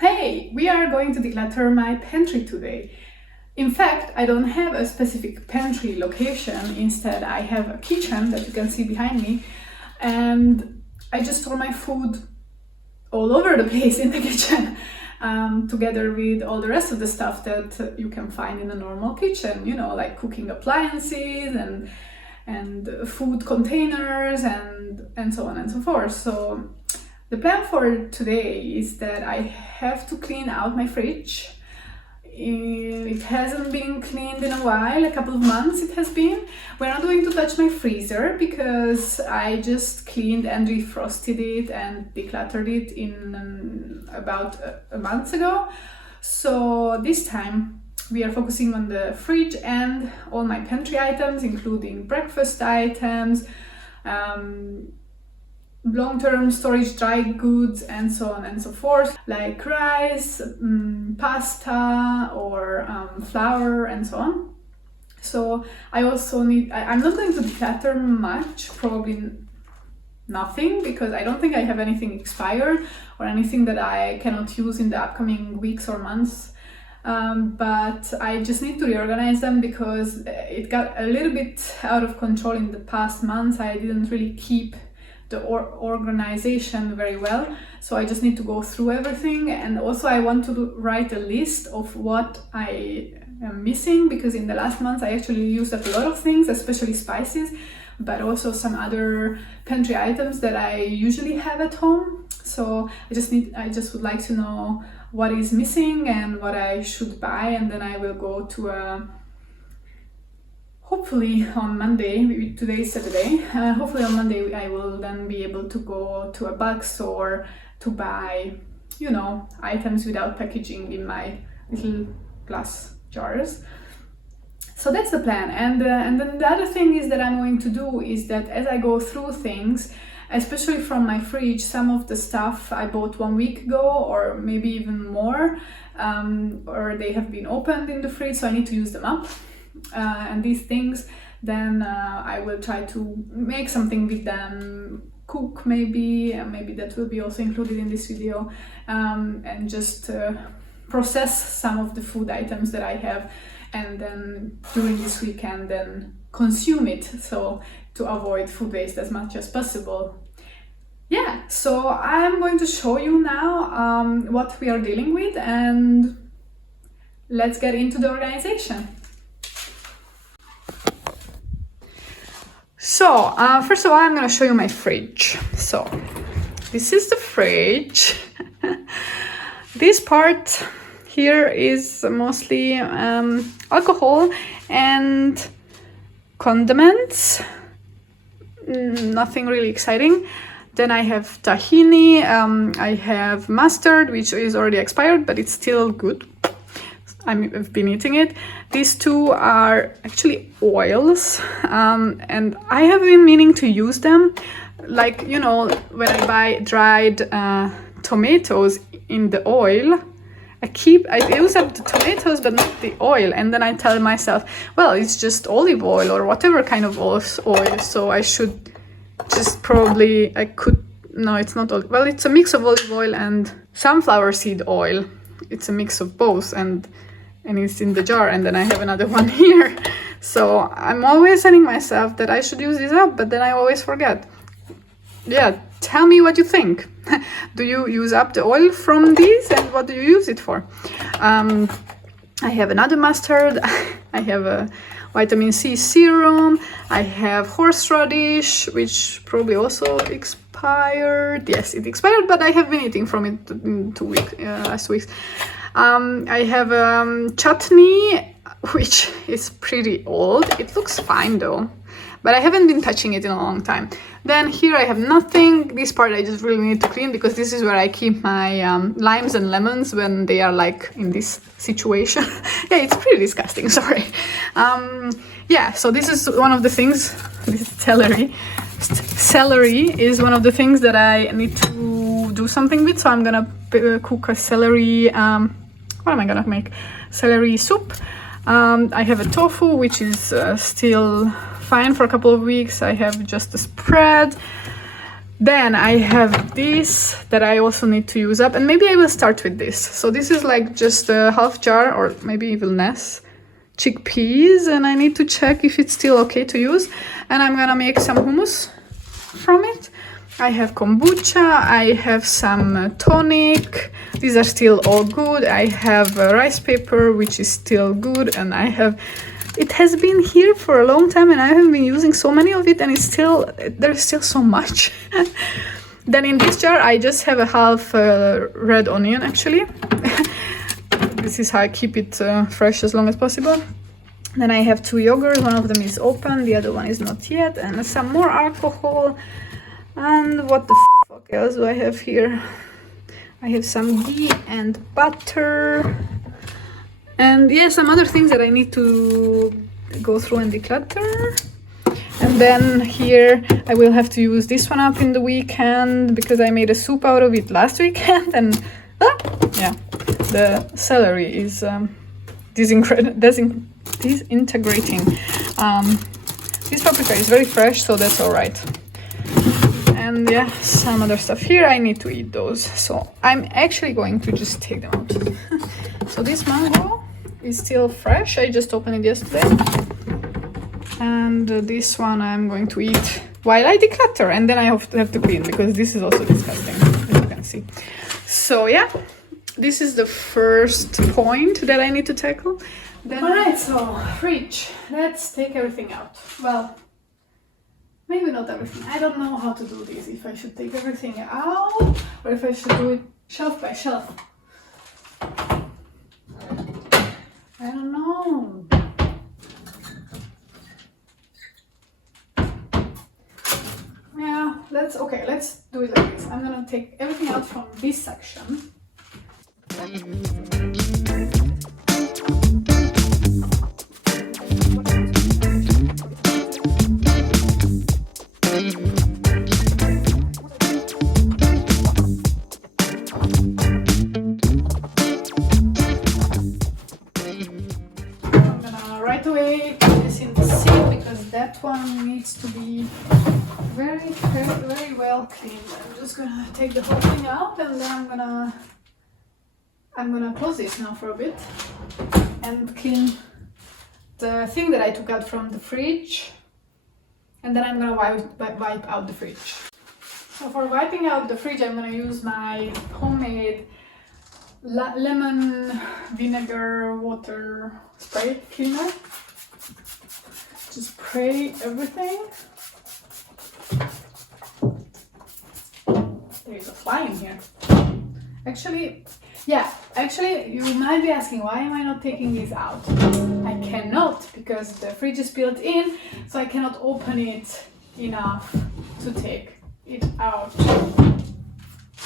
Hey, we are going to declutter my pantry today. In fact, I don't have a specific pantry location. Instead, I have a kitchen that you can see behind me, and I just store my food all over the place in the kitchen, together with all the rest of the stuff that you can find in a normal kitchen, you know, like cooking appliances and food containers and so on and so forth. So the plan for today is that I have to clean out my fridge. It hasn't been cleaned in a while, a couple of months it has been. We're not going to touch my freezer because I just cleaned and defrosted it and decluttered it in about a month ago. So this time we are focusing on the fridge and all my pantry items, including breakfast items, long-term storage dry goods and so on and so forth, like rice, pasta or flour and so on. So I also I'm not going to declutter much, probably nothing, because I don't think I have anything expired or anything that I cannot use in the upcoming weeks or months. But I just need to reorganize them because it got a little bit out of control in the past months. I didn't really keep the organization very well, so I just need to go through everything. And also I want to write a list of what I am missing, because in the last month I actually used up a lot of things, especially spices, but also some other pantry items that I usually have at home. So I just would like to know what is missing and what I should buy, and then I will go to hopefully on Monday, today is Saturday, hopefully on Monday I will then be able to go to a bulk store to buy, you know, items without packaging in my little glass jars. So that's the plan. And then the other thing is that I'm going to do is that as I go through things, especially from my fridge, some of the stuff I bought 1 week ago or maybe even more, or they have been opened in the fridge, so I need to use them up. And these things, then I will try to make something with them, cook maybe that will be also included in this video, and just process some of the food items that I have, and then during this weekend then consume it, so to avoid food waste as much as possible. Yeah, so I'm going to show you now what we are dealing with, and let's get into the organization. So first of all, I'm going to show you my fridge. So this is the fridge. This part here is mostly alcohol and condiments, nothing really exciting. Then I have tahini, I have mustard, which is already expired, but it's still good. I've been eating it. These two are actually oils, and I have been meaning to use them. Like, you know, when I buy dried tomatoes in the oil, I use up the tomatoes but not the oil, and then I tell myself, well, it's just olive oil or whatever kind of oil, so I should just probably, no, it's not olive, well, it's a mix of olive oil and sunflower seed oil. It's a mix of both, and it's in the jar, and then I have another one here. So I'm always telling myself that I should use this up, but then I always forget. Yeah, tell me what you think. Do you use up the oil from these, and what do you use it for? I have another mustard. I have a vitamin C serum. I have horseradish, which probably also expired. Yes, it expired, but I have been eating from it in last 2 weeks. I have chutney, which is pretty old. It looks fine though, but I haven't been touching it in a long time. Then here I have nothing. This part I just really need to clean, because this is where I keep my limes and lemons when they are like in this situation. Yeah, it's pretty disgusting, sorry. Yeah, so this is one of the things, this is celery. Celery is one of the things that I need to do something with, so I'm gonna cook a celery, what am I gonna make? Celery soup. I have a tofu, which is still fine for a couple of weeks. I have just a spread. Then I have this that I also need to use up, and maybe I will start with this. So this is like just a half jar or maybe even less chickpeas, and I need to check if it's still okay to use. And I'm gonna make some hummus from it. I have kombucha, I have some tonic, these are still all good. I have rice paper, which is still good, and it has been here for a long time and I haven't been using so many of it, and there's still so much. Then in this jar I just have a half red onion actually. This is how I keep it fresh as long as possible. Then I have 2 yogurts, one of them is open, the other one is not yet, and some more alcohol. And what the fuck else do I have here? I have some ghee and butter. And yeah, some other things that I need to go through and declutter. And then here I will have to use this one up in the weekend because I made a soup out of it last weekend. And yeah, the celery is disintegrating. This paprika is very fresh, so that's all right. And yeah, some other stuff here, I need to eat those, so I'm actually going to just take them out. So this mango is still fresh, I just opened it yesterday, and this one I'm going to eat while I declutter, and then I have to clean because this is also disgusting, as you can see. So yeah, this is the first point that I need to tackle. Then alright, so fridge, let's take everything out. Well, maybe not everything. I don't know how to do this. If I should take everything out or if I should do it shelf by shelf. I don't know. Yeah, let's do it like this. I'm gonna take everything out from this section. One needs to be very well cleaned. I'm just gonna take the whole thing out, and then I'm gonna close this now for a bit and clean the thing that I took out from the fridge, and then I'm gonna wipe out the fridge. So for wiping out the fridge, I'm gonna use my homemade lemon vinegar water spray cleaner. Just spray everything. There is a fly in here. Actually, you might be asking, why am I not taking these out? I cannot, because the fridge is built in, so I cannot open it enough to take it out.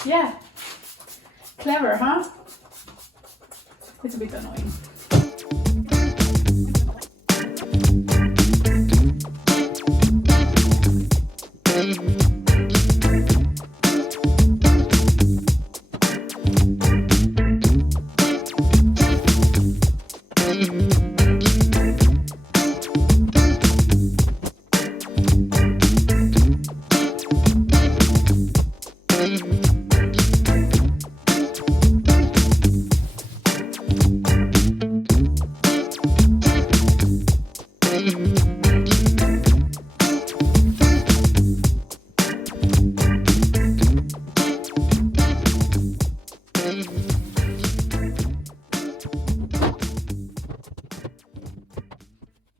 Yeah, clever, huh? It's a bit annoying.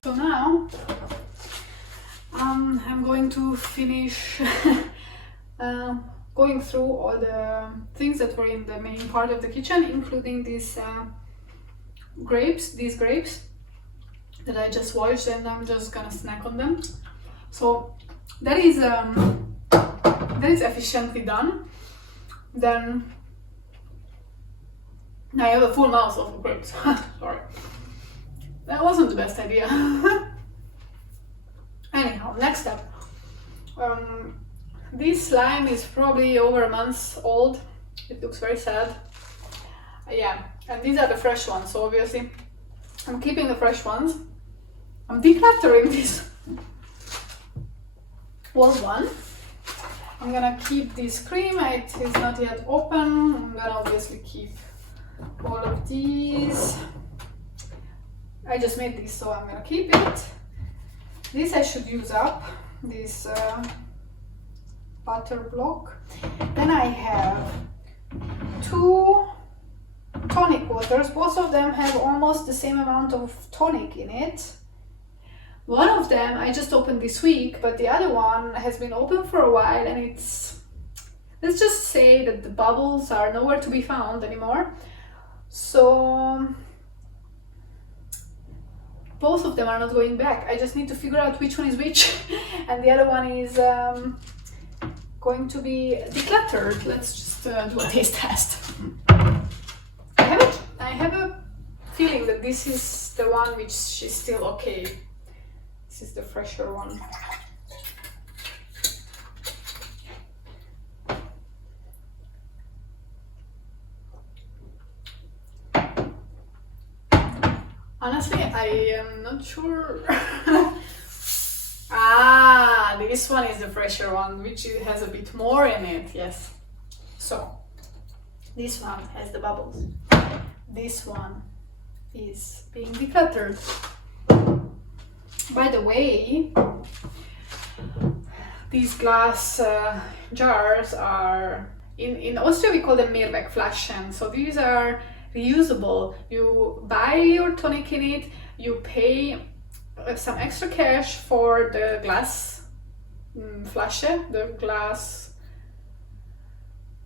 So now I'm going to finish going through all the things that were in the main part of the kitchen, including these grapes that I just washed, and I'm just gonna snack on them. So that is efficiently done. Then I have a full mouth of grapes. Sorry. That wasn't the best idea. Anyhow, next step. This slime is probably over a month old. It looks very sad. Yeah, and these are the fresh ones, so obviously I'm keeping the fresh ones. I'm decluttering this old one. I'm gonna keep this cream. It is not yet open. I'm gonna obviously keep all of these. I just made this, so I'm gonna keep it. This I should use up, this butter block. Then I have 2 tonic waters. Both of them have almost the same amount of tonic in it. One of them I just opened this week, but the other one has been open for a while, and it's, let's just say that the bubbles are nowhere to be found anymore. So both of them are not going back. I just need to figure out which one is which, and the other one is going to be decluttered. Let's just do a taste test. I have a feeling that this is the one which is still okay. This is the fresher one. Honestly, I am not sure. Ah, this one is the fresher one, which has a bit more in it, yes. So, this one has the bubbles. This one is being decluttered. By the way, these glass jars are, in Austria we call them Mehrwegflaschen. So these are reusable. You buy your tonic in it, you pay some extra cash for the glass Flasche, the glass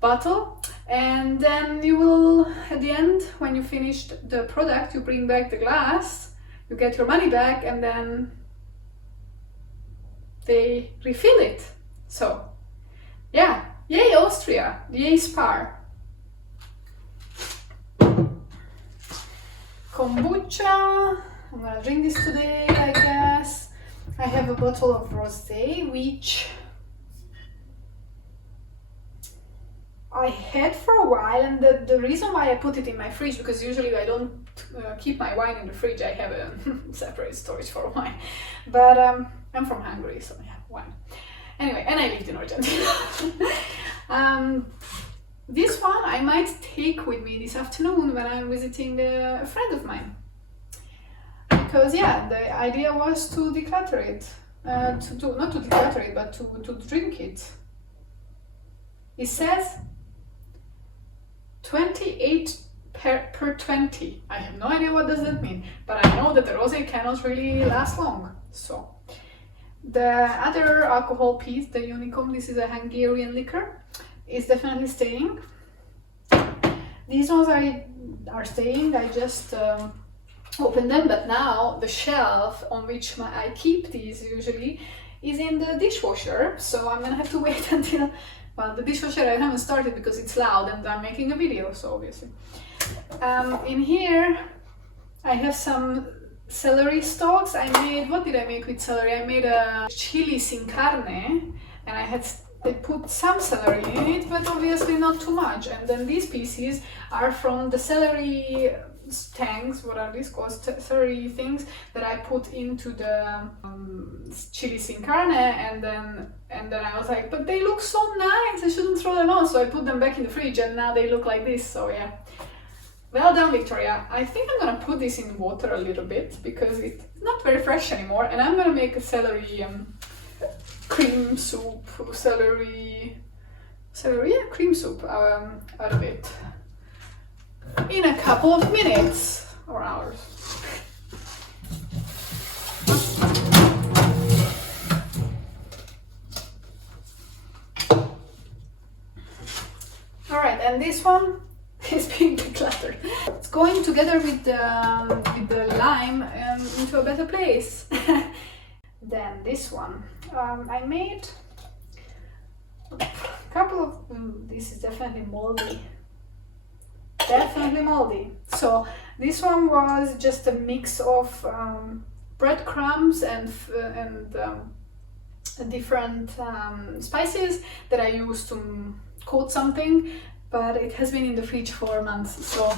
bottle, and then you will, at the end, when you finished the product, you bring back the glass, you get your money back, and then they refill it. So yeah, yay Austria, yay Spar. Kombucha, I'm gonna drink this today, I guess. I have a bottle of rosé, which I had for a while, and the reason why I put it in my fridge, because usually I don't keep my wine in the fridge, I have a separate storage for wine. But I'm from Hungary, so yeah, wine. Anyway, and I lived in Argentina. This one I might take with me this afternoon when I'm visiting a friend of mine. Because yeah, the idea was to declutter it. Not to declutter it, but to drink it. It says 28 per 20. I have no idea what does that mean, but I know that the rosé cannot really last long. So the other alcohol piece, the Unicum, this is a Hungarian liquor, is definitely staying. These ones are staying. I just opened them, but now the shelf on which I keep these usually is in the dishwasher, so I'm gonna have to wait until, well, the dishwasher I haven't started because it's loud and I'm making a video, so obviously. In here I have some celery stalks. I made, what did I make with celery? I made a chili sin carne, and I put some celery in it, but obviously not too much. And then these pieces are from the celery tanks, what are these called, celery things that I put into the chili sin carne, and then I was like, but they look so nice, I shouldn't throw them out, so I put them back in the fridge, and now they look like this. So yeah, well done, Victoria. I think I'm gonna put this in water a little bit because it's not very fresh anymore, and I'm gonna make a celery cream soup, cream soup out of it in a couple of minutes or hours. All right, and this one is being decluttered. It's going together with the lime into a better place. Then this one, I made a couple of, this is definitely moldy. Definitely moldy. So this one was just a mix of breadcrumbs and different spices that I used to coat something, but it has been in the fridge for months, so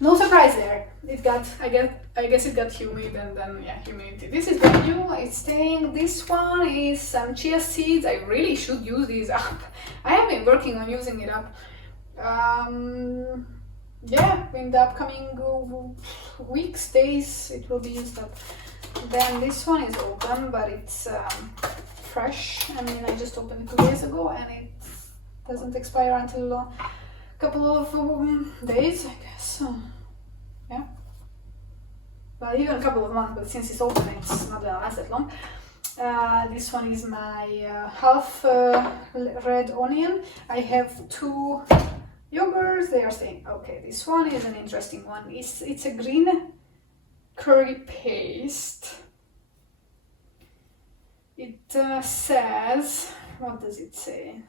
No surprise there. I guess it got humid, and then yeah, humidity. This is brand new. It's staying. This one is some chia seeds. I really should use these up. I have been working on using it up. Yeah, in the upcoming weeks, days, it will be used up. Then this one is open, but it's fresh. I mean, I just opened it 2 days ago, and it doesn't expire until a couple of days, I guess. Yeah. Well, even a couple of months, but since it's open, it's not gonna last that long. This one is my half red onion. I have 2 yogurts. They are saying, okay, this one is an interesting one. It's a green curry paste. It says, what does it say?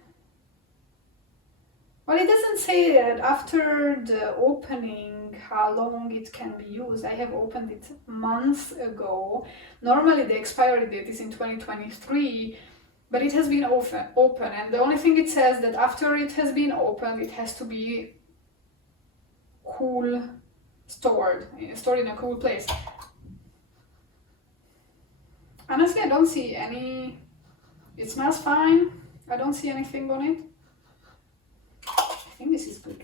Well, it doesn't say that after the opening how long it can be used. I have opened it months ago. Normally the expiry date is in 2023, but it has been open, and the only thing it says that after it has been opened, it has to be cool, stored in a cool place. Honestly, I don't see any. It smells fine. I don't see anything on it. I think this is good.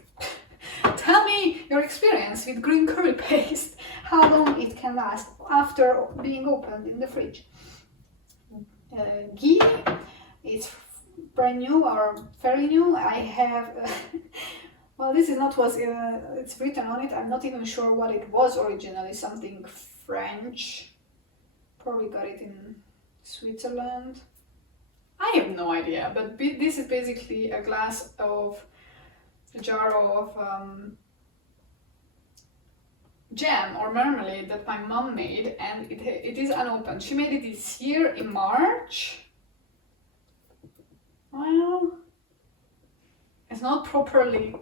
Tell me your experience with green curry paste, how long it can last after being opened in the fridge. Ghee, it's brand new or fairly new. I have, well, this is not what it's written on it. I'm not even sure what it was originally, something French. Probably got it in Switzerland. I have no idea, but this is basically a jar of jam or marmalade that my mom made, and it is unopened. She made it this year in March. Well, it's not properly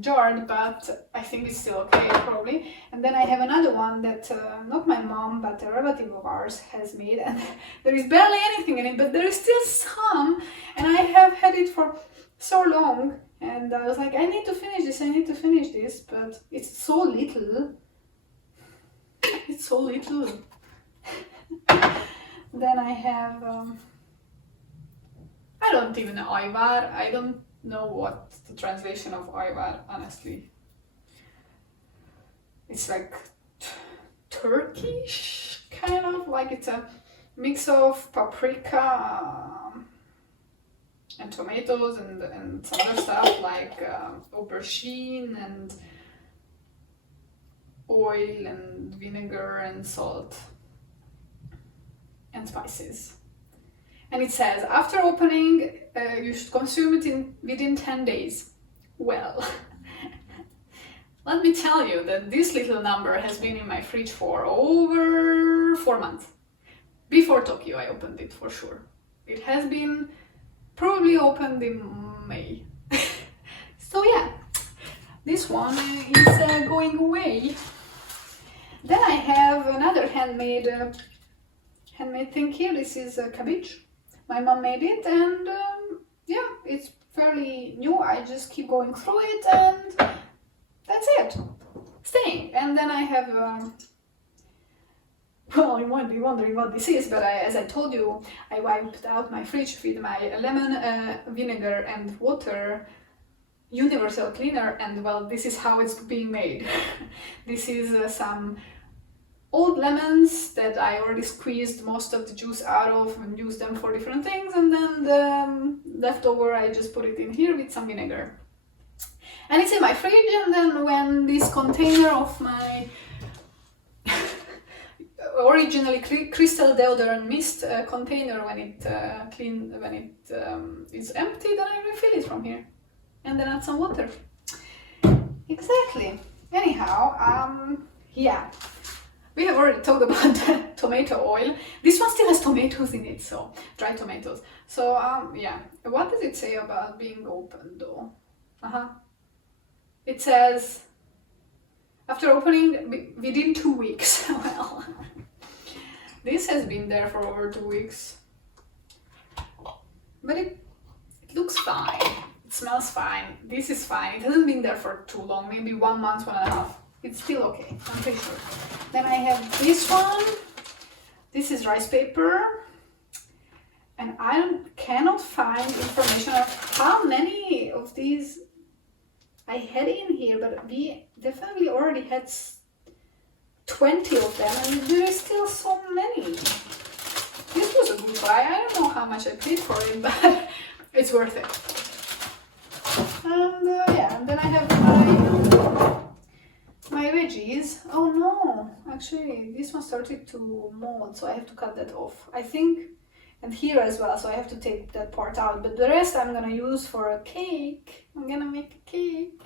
jarred, but I think it's still okay probably. And then I have another one that not my mom but a relative of ours has made, and there is barely anything in it, but there is still some, and I have had it for so long. And I was like, I need to finish this, but it's so little. It's so little. Then I have, I don't even know, ayvar. I don't know what the translation of ayvar, honestly. It's like Turkish, kind of, like it's a mix of paprika, and tomatoes and some other stuff like aubergine and oil and vinegar and salt and spices. And it says after opening you should consume it within 10 days. Well, let me tell you that this little number has been in my fridge for over 4 months. Before Tokyo I opened it for sure. It has been probably opened in May. So yeah, this one is going away. Then I have another handmade thing here. This is cabbage. My mom made it, and yeah, it's fairly new. I just keep going through it, and that's it. Staying. And then I have well, you might be wondering what this is, but as I told you, I wiped out my fridge with my lemon, vinegar and water universal cleaner, and well, this is how it's being made. This is some old lemons that I already squeezed most of the juice out of and used them for different things, and then the leftover I just put it in here with some vinegar. And it's in my fridge, and then when this container of my originally crystal deodorant mist container, when it is empty, then I refill it from here and then add some water. Exactly. Anyhow, yeah, we have already talked about the tomato oil. This one still has tomatoes in it, so dry tomatoes. So yeah, what does it say about being open though? It says after opening within 2 weeks. Well, this has been there for over 2 weeks, but it looks fine. It smells fine. This is fine. It hasn't been there for too long, maybe 1 month, 1.5. It's still okay, I'm pretty sure. Then I have this one. This is rice paper. And I cannot find information of how many of these I had in here, but we definitely already had 20 of them, and there is still so many. This was a good buy. I don't know how much I paid for it, but it's worth it. And yeah, and then I have my veggies. Oh no, actually this one started to mold, so I have to cut that off, I think. And here as well, so I have to take that part out. But the rest I'm gonna use for a cake. I'm gonna make a cake.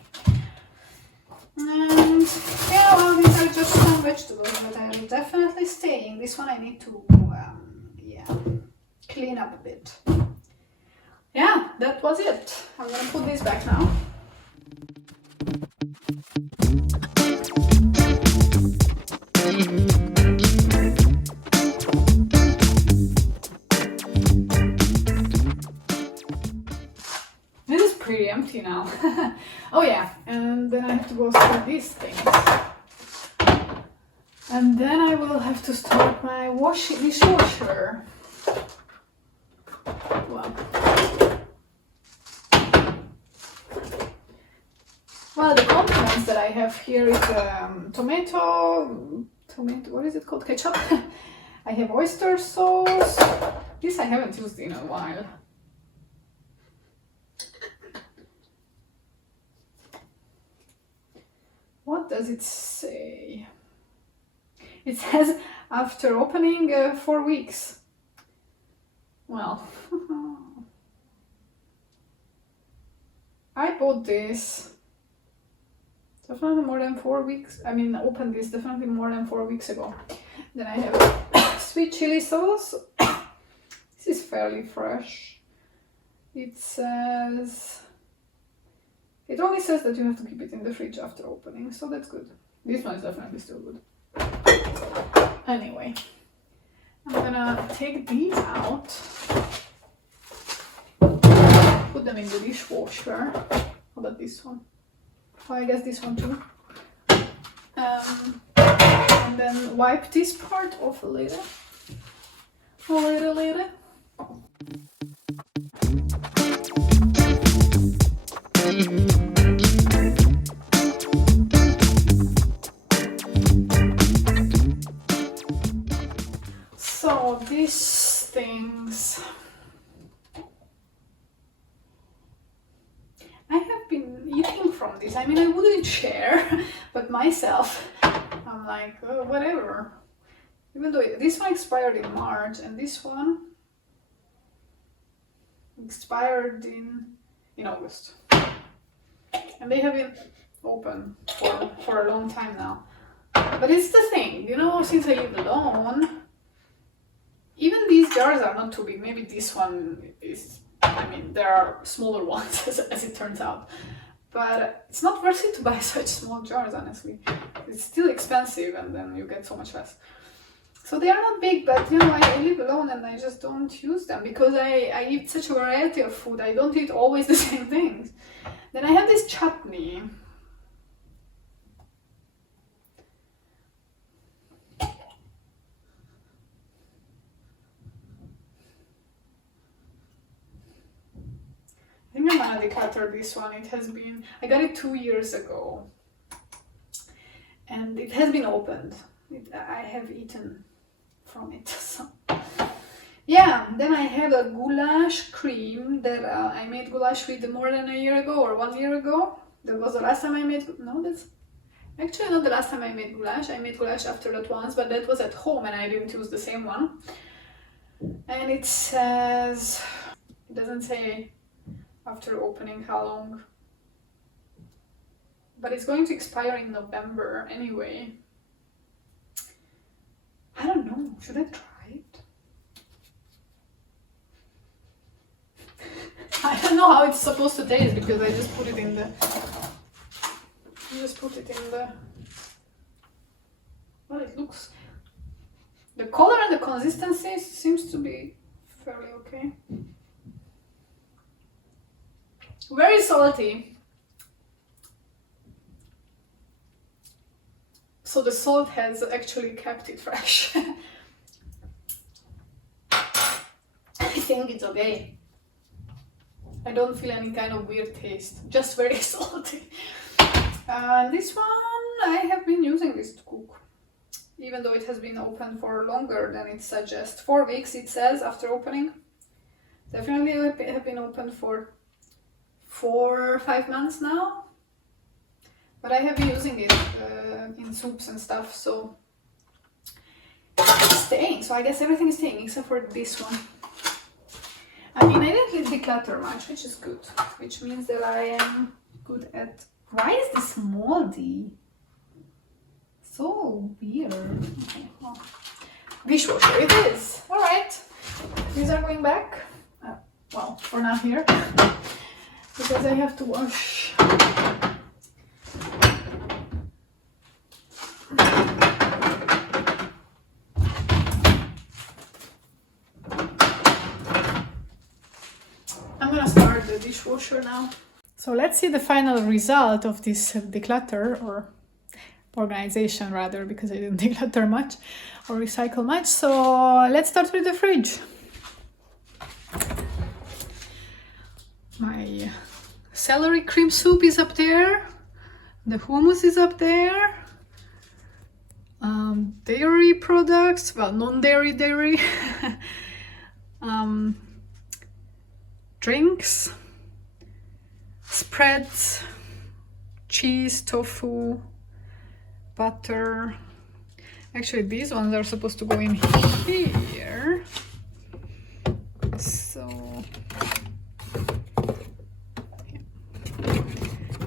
And yeah, well, these are just some vegetables that are definitely staying. This one I need to, yeah, clean up a bit. Yeah, that was it. I'm gonna put this back now. Pretty empty now. Oh yeah, and then I have to go through these things. And then I will have to start my dishwasher. Well, the condiments that I have here is tomato, what is it called? Ketchup. I have oyster sauce. This I haven't used in a while. What does it say? It says after opening 4 weeks. Well, I bought this definitely more than 4 weeks. I mean, opened this definitely more than 4 weeks ago. Then I have sweet chili sauce. This is fairly fresh. It only says that you have to keep it in the fridge after opening, so that's good. This one is definitely still good. Anyway, I'm gonna take these out, put them in the dishwasher. How about this one? Oh, I guess this one too. And then wipe this part off a little. So these things, I have been eating from this. I mean, I wouldn't share, but myself, I'm like, oh, whatever. Even though this one expired in March and this one expired in August. And they have been open for a long time now. But it's the thing, you know, since I live alone, even these jars are not too big. Maybe this one is, I mean, there are smaller ones as it turns out. But it's not worth it to buy such small jars, honestly. It's still expensive and then you get so much less. So they are not big, but you know, I live alone and I just don't use them because I eat such a variety of food. I don't eat always the same things. Then I have this chutney. I think I'm gonna declutter this one. It has been, I got it 2 years ago. And it has been opened. I have eaten from it. So. Yeah, then I have a goulash cream that I made goulash with more than a year ago or 1 year ago. That was the last time I made, no, that's actually not the last time I made goulash. I made goulash after that once, but that was at home and I didn't use the same one. And it says, it doesn't say after opening how long, but it's going to expire in November anyway. I don't know, should I try it? I don't know how it's supposed to taste because I just put it in the, well, it looks, the color and the consistency seems to be fairly okay. Very salty. So the salt has actually kept it fresh. I think it's okay. I don't feel any kind of weird taste, just very salty. This one, I have been using this to cook, even though it has been open for longer than it suggests. 4 weeks it says after opening. Definitely have been open for 4 or 5 months now. But I have been using it in soups and stuff, so it's staying. So I guess everything is staying except for this one. I mean, I didn't declutter much, which is good. Which means that I am good at... Why is this moldy? So weird. Okay, well, dishwasher it is. All right, these are going back. Well, for now here, because I have to wash. I'm gonna start the dishwasher now. So let's see the final result of this declutter, or organization rather, because I didn't declutter much or recycle much. So let's start with the fridge. My celery cream soup is up there. The hummus is up there. Dairy products, well, non-dairy dairy. Drinks, spreads, cheese, tofu, butter. Actually, these ones are supposed to go in here. So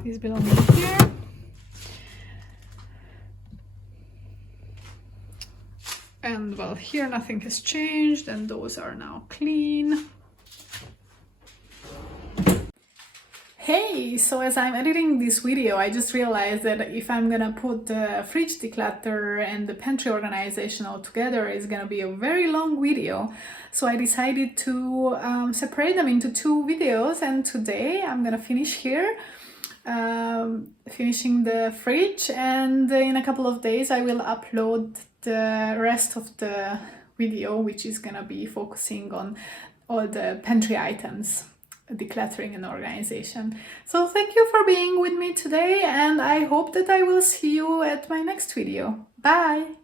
these belong in here. And well, here nothing has changed, and those are now clean. Hey, so as I'm editing this video, I just realized that if I'm gonna put the fridge declutter and the pantry organization all together, it's gonna be a very long video. So I decided to separate them into 2 videos, and today I'm gonna finish here, finishing the fridge, and in a couple of days I will upload the rest of the video, which is gonna be focusing on all the pantry items, decluttering and organization. So thank you for being with me today, and I hope that I will see you at my next video. Bye!